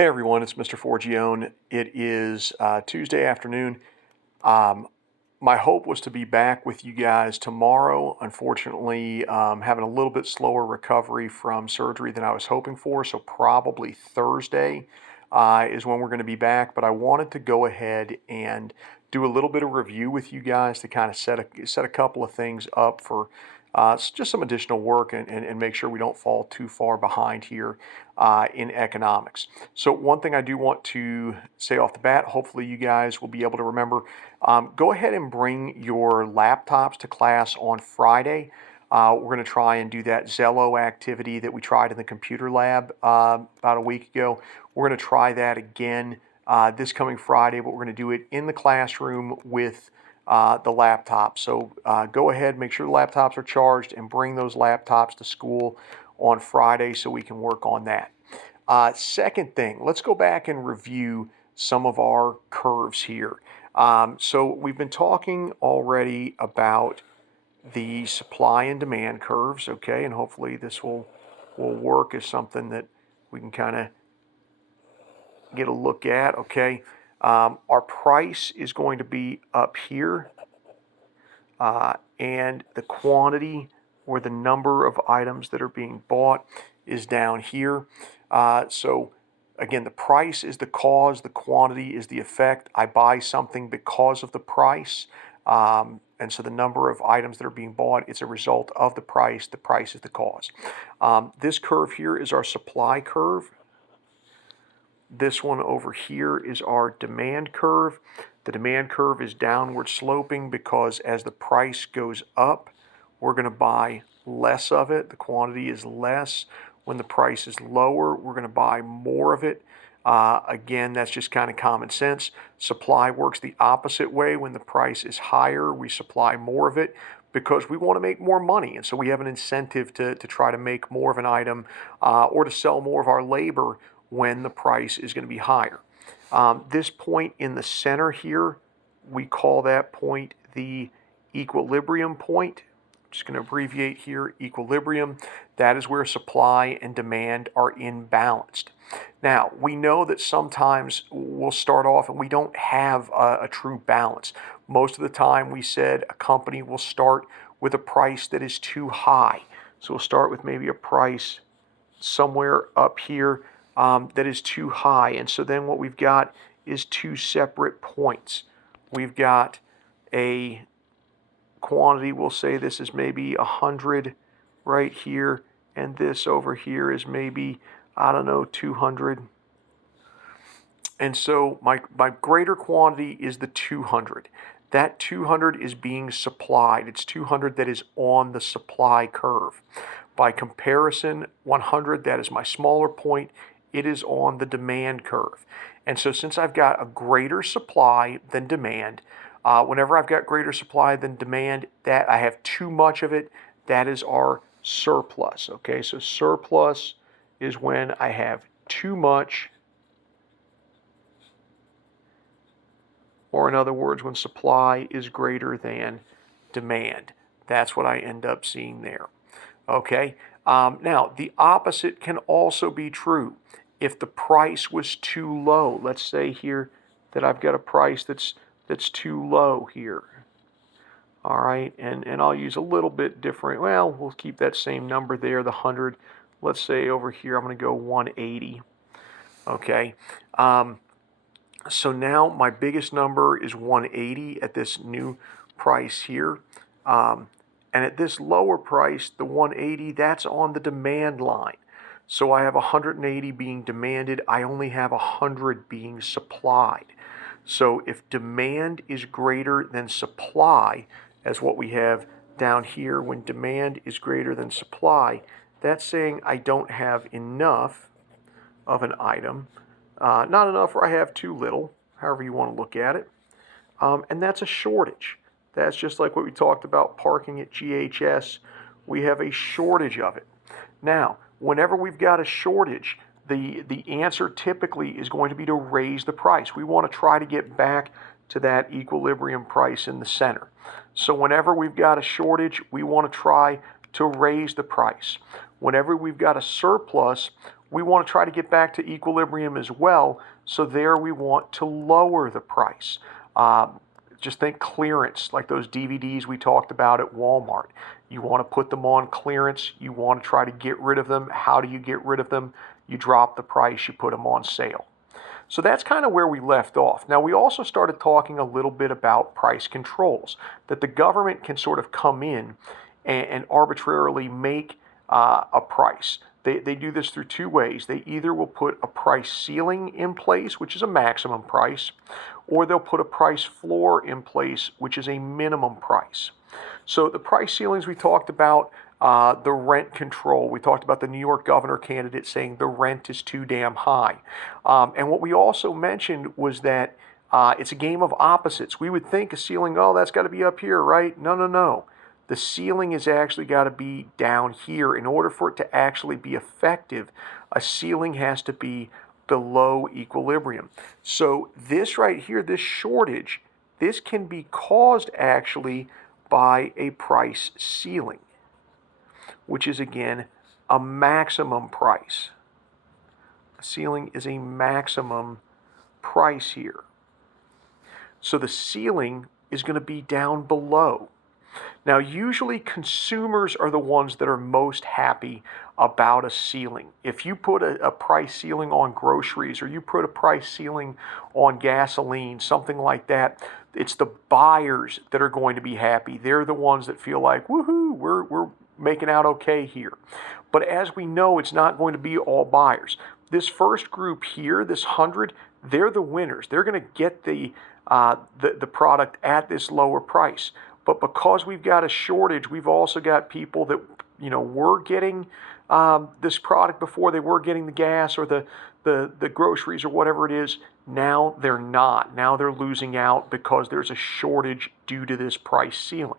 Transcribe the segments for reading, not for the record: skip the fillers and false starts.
Hey everyone, it's Mr. Forgione. It is Tuesday afternoon. Um, my hope was to be back with you guys tomorrow. Unfortunately, having a little bit slower recovery from surgery than I was hoping for, so probably Thursday is when we're going to be back. But I wanted to go ahead and do a little bit of review with you guys to kind of set a couple of things up for just some additional work and make sure we don't fall too far behind here in economics. So one thing I do want to say off the bat, hopefully you guys will be able to remember, go ahead and bring your laptops to class on Friday. We're going to try and do that Zello activity that we tried in the computer lab about a week ago. We're going to try that again this coming Friday, but we're going to do it in the classroom with the laptop. So go ahead, make sure the laptops are charged, and bring those laptops to school on Friday so we can work on that. Second thing, let's go back and review some of our curves here. So we've been talking already about the supply and demand curves, okay, and hopefully this will work as something that we can kind of get a look at, okay. Our price is going to be up here, and the quantity or the number of items that are being bought is down here. So again, the price is the cause, the quantity is the effect. I buy something because of the price. And so the number of items that are being bought, it's a result of the price is the cause. This curve here is our supply curve. This one over here is our demand curve. The demand curve is downward sloping because as the price goes up, we're going to buy less of it. The quantity is less. When the price is lower, we're going to buy more of it. Again, that's just kind of common sense. Supply works the opposite way. When the price is higher, we supply more of it because we want to make more money. And so we have an incentive to try to make more of an item or to sell more of our labor when the price is going to be higher. This point in the center here, we call that point the equilibrium point. I'm just going to abbreviate here, equilibrium. That is where supply and demand are imbalanced. Now, we know that sometimes we'll start off and we don't have a true balance. Most of the time we said a company will start with a price that is too high. So we'll start with maybe a price somewhere up here that is too high. And so then what we've got is two separate points. We've got a quantity, we'll say this is maybe 100 right here, and this over here is maybe, I don't know, 200. And so my greater quantity is the 200. That 200 is being supplied. It's 200 that is on the supply curve. By comparison, 100, that is my smaller point, it is on the demand curve. And so since I've got a greater supply than demand, whenever I've got greater supply than demand, that I have too much of it, that is our surplus. Okay, so surplus is when I have too much, or in other words, when supply is greater than demand. That's what I end up seeing there. Okay, now the opposite can also be true. If the price was too low, let's say here that I've got a price that's too low here. All right, and I'll use a little bit different. Well, we'll keep that same number there, the 100. Let's say over here I'm going to go 180. Okay, so now my biggest number is 180 at this new price here. And at this lower price, the 180, that's on the demand line. So I have 180 being demanded. I only have 100 being supplied. So if demand is greater than supply, as what we have down here, when demand is greater than supply, that's saying I don't have enough of an item. Not enough or I have too little, however you want to look at it. And that's a shortage. That's just like what we talked about parking at GHS. We have a shortage of it. Now, whenever we've got a shortage, the answer typically is going to be to raise the price. We want to try to get back to that equilibrium price in the center. So whenever we've got a shortage, we want to try to raise the price. Whenever we've got a surplus, we want to try to get back to equilibrium as well. So there we want to lower the price. Just think clearance, like those DVDs we talked about at Walmart. You want to put them on clearance. You want to try to get rid of them. How do you get rid of them? You drop the price, you put them on sale. So that's kind of where we left off. Now, we also started talking a little bit about price controls, that the government can sort of come in and arbitrarily make a price. They do this through two ways. They either will put a price ceiling in place, which is a maximum price, or they'll put a price floor in place, which is a minimum price. So the price ceilings we talked about, the rent control. We talked about the New York governor candidate saying the rent is too damn high. And what we also mentioned was that it's a game of opposites. We would think a ceiling, oh, that's got to be up here, right? No, no, no. The ceiling has actually got to be down here. In order for it to actually be effective, a ceiling has to be below equilibrium. So this right here, this shortage, this can be caused actually by a price ceiling, which is again a maximum price. A ceiling is a maximum price here. So the ceiling is going to be down below. Now, usually consumers are the ones that are most happy about a ceiling. If you put a price ceiling on groceries or you put a price ceiling on gasoline, something like that, it's the buyers that are going to be happy. They're the ones that feel like, woohoo, we're making out okay here. But as we know, it's not going to be all buyers. This first group here, this 100, they're the winners. They're going to get the product at this lower price. But because we've got a shortage, we've also got people that, were getting this product before. They were getting the gas or the groceries or whatever it is. Now they're not. Now they're losing out because there's a shortage due to this price ceiling.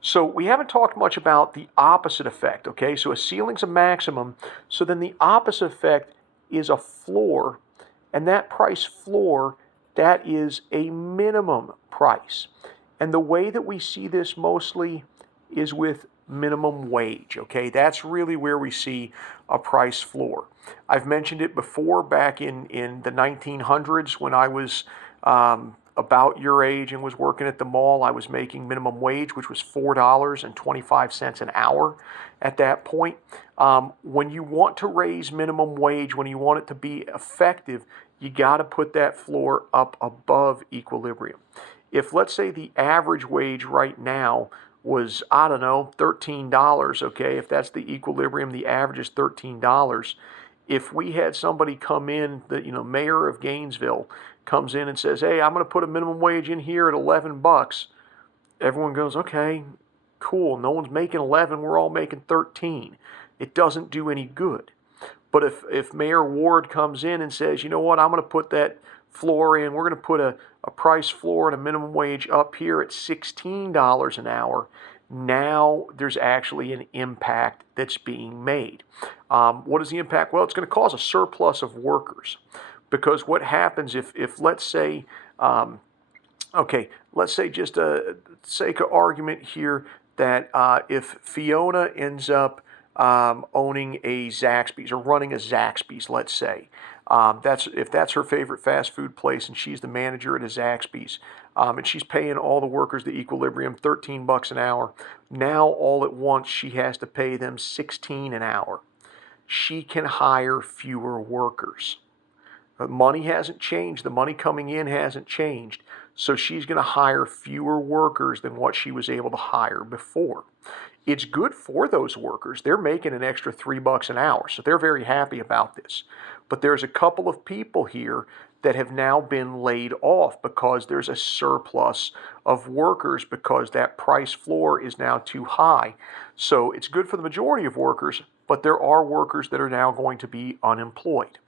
So we haven't talked much about the opposite effect, okay? So a ceiling's a maximum. So then the opposite effect is a floor. And that price floor, that is a minimum price. And the way that we see this mostly is with minimum wage, okay? That's really where we see a price floor. I've mentioned it before back in the 1900s when I was about your age and was working at the mall. I was making minimum wage, which was $4.25 an hour at that point. When you want to raise minimum wage, when you want it to be effective, you got to put that floor up above equilibrium. If, let's say, the average wage right now was, I don't know, $13, okay, if that's the equilibrium, the average is $13. If we had somebody come in, the mayor of Gainesville comes in and says, hey, I'm going to put a minimum wage in here at $11, everyone goes, okay, cool, no one's making 11, we're all making 13. It doesn't do any good. But if Mayor Ward comes in and says, you know what, I'm going to put that floor in, we're going to put a price floor and a minimum wage up here at $16 an hour, now there's actually an impact that's being made. What is the impact? Well, it's going to cause a surplus of workers. Because what happens if let's say, let's say just a sake of argument here that if Fiona ends up owning a Zaxby's or running a Zaxby's, let's say, if that's her favorite fast food place and she's the manager at a Zaxby's, and she's paying all the workers the equilibrium $13 an hour. Now all at once she has to pay them $16 an hour. She can hire fewer workers. The money hasn't changed. The money coming in hasn't changed. So she's going to hire fewer workers than what she was able to hire before. It's good for those workers. They're making an extra $3 an hour, so they're very happy about this. But there's a couple of people here that have now been laid off because there's a surplus of workers because that price floor is now too high. So it's good for the majority of workers, but there are workers that are now going to be unemployed.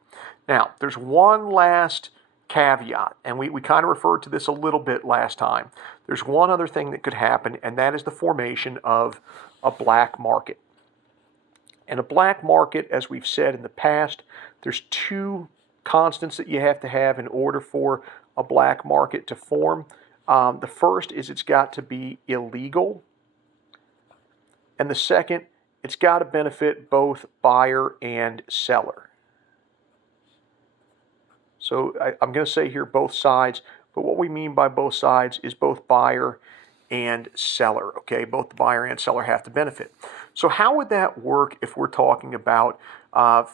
Now, there's one last caveat, and we kind of referred to this a little bit last time. There's one other thing that could happen, and that is the formation of a black market. And a black market, as we've said in the past, there's two constants that you have to have in order for a black market to form. The first is it's got to be illegal, and the second it's got to benefit both buyer and seller. So I'm going to say here both sides, but what we mean by both sides is both buyer and seller, okay? Both the buyer and seller have to benefit. So how would that work if we're talking about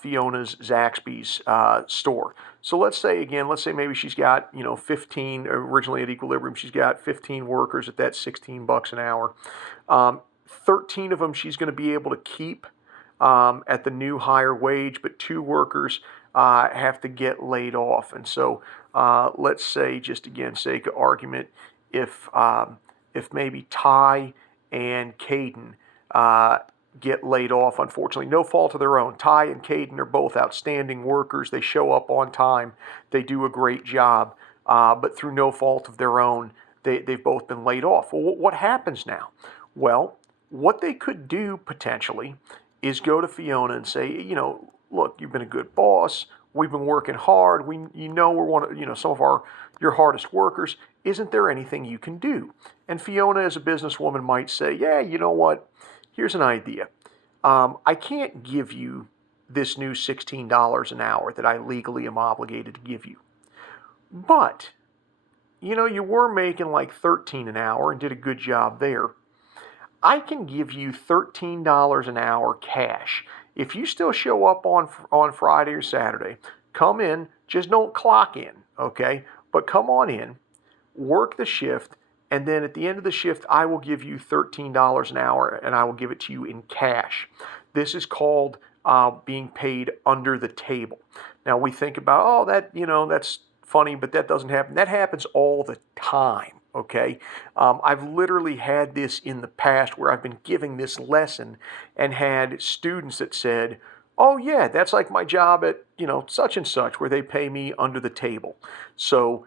Fiona's Zaxby's store? So let's say, again, let's say maybe she's got, 15, originally at Equilibrium, she's got 15 workers at that $16 an hour. 13 of them she's going to be able to keep at the new higher wage, but 2 workers have to get laid off. And so let's say, just again, sake of argument, if maybe Ty and Caden get laid off, unfortunately, no fault of their own. Ty and Caden are both outstanding workers. They show up on time. They do a great job, but through no fault of their own, they've both been laid off. Well, what happens now? Well, what they could do potentially is go to Fiona and say, look, you've been a good boss. We've been working hard. We're one of, some of your hardest workers. Isn't there anything you can do? And Fiona, as a businesswoman, might say, yeah, you know what? Here's an idea. I can't give you this new $16 an hour that I legally am obligated to give you. But, you were making like $13 an hour and did a good job there. I can give you $13 an hour cash. If you still show up on Friday or Saturday, come in, just don't clock in, okay? But come on in, work the shift, and then at the end of the shift, I will give you $13 an hour, and I will give it to you in cash. This is called being paid under the table. Now, we think about, that's funny, but that doesn't happen. That happens all the time. Okay, I've literally had this in the past where I've been giving this lesson and had students that said, oh yeah, that's like my job at, such and such, where they pay me under the table. So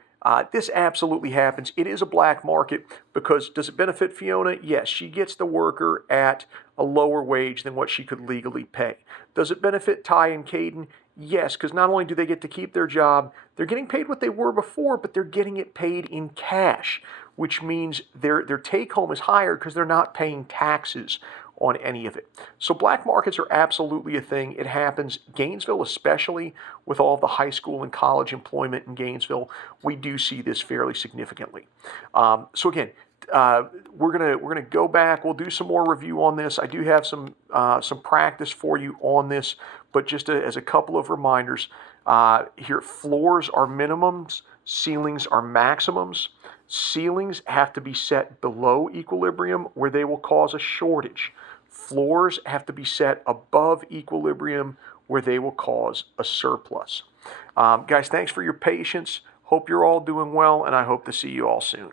this absolutely happens. It is a black market because does it benefit Fiona? Yes, she gets the worker at a lower wage than what she could legally pay. Does it benefit Ty and Caden? Yes, because not only do they get to keep their job, they're getting paid what they were before, but they're getting it paid in cash, which means their take home is higher because they're not paying taxes on any of it. So black markets are absolutely a thing. It happens. Gainesville, especially with all of the high school and college employment in Gainesville, we do see this fairly significantly. So again, we're gonna go back. We'll do some more review on this. I do have some practice for you on this, but just as a couple of reminders, here floors are minimums, ceilings are maximums. Ceilings have to be set below equilibrium where they will cause a shortage. Floors have to be set above equilibrium where they will cause a surplus. Guys, thanks for your patience. Hope you're all doing well, and I hope to see you all soon.